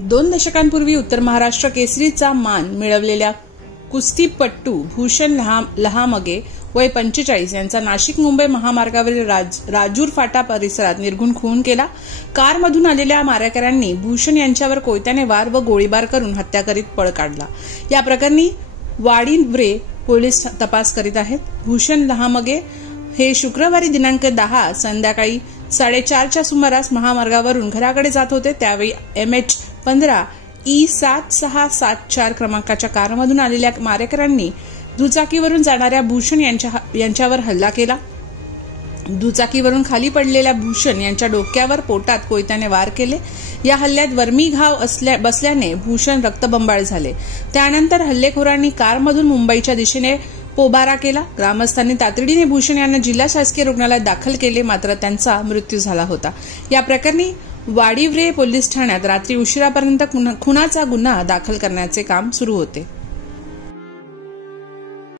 2 दशकांपूर्वी उत्तर महाराष्ट्र केसरीचा मान मिळवलेल्या कुस्तीपट्टू भूषण लहामगे वय 45 यांचा नाशिक मुंबई महामार्गावरील राजूर फाटा परिसरात निर्घुण खून केला। कारमधून आलेल्या मारेकऱ्यांनी भूषण यांच्यावर कोयत्याने वार व गोळीबार करून हत्या करीत पळ काढला। या प्रकरणी वाडीव्रे पोलीस तपास करीत आहेत। भूषण लहामगे हे शुक्रवारी दिनांक 10 संध्याकाळी 4:30च्या सुमारास महामार्गावरून घराकडे जात होते। त्यावेळी MH15 E7674 क्रमांकाच्या कारमधून आलेल्या मारेकऱ्यांनी दुचाकीवरून जाणाऱ्या भूषण यांच्यावर हल्ला केला। दुचाकीवरून खाली पडलेल्या भूषण यांच्या डोक्यावर पोटात कोयत्याने वार केले। या हल्ल्यात वर्मी घाव बसल्याने भूषण रक्तबंबाळ झाले। त्यानंतर हल्लेखोरांनी कारमधून मुंबईच्या दिशेने पोबारा केला। ग्रामस्थांनी तातडीने भूषण यांना जिल्हा शासकीय रुग्णालयात दाखल केले, मात्र त्यांचा मृत्यू झाला होता। या प्रकरणी वाडीव्रे पोलीस ठाण्यात रात्री उशिरापर्यंत खुनाचा गुन्हा दाखल करण्याचे काम सुरू होते।